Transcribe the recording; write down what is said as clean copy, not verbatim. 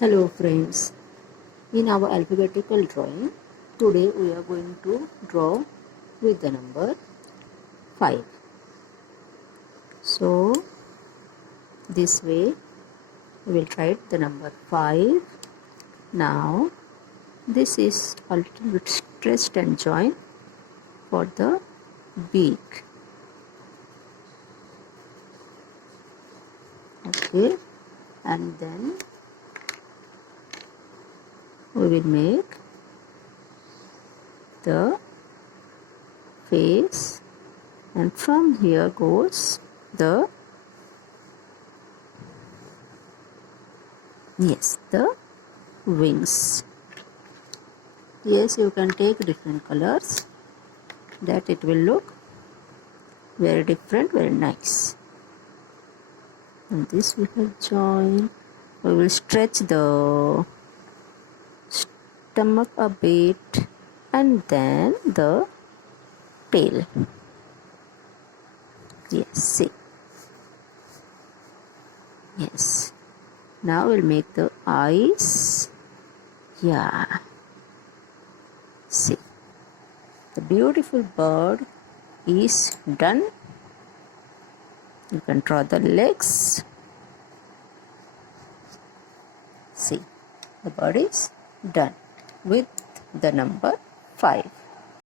Hello friends, in our alphabetical drawing, today we are going to draw with the number 5. So, this way we will write the number 5. Now, this is a little bit stretched and joined for the beak. Okay, and then we will make the face, and from here goes the wings. Yes, you can take different colors, that it will look very different, very nice. And this we have joined. We will stretch the stomach a bit and then the tail. Yes, see. Yes. Now we'll make the eyes. Yeah. See. The beautiful bird is done. You can draw the legs. See. The bird is done with the number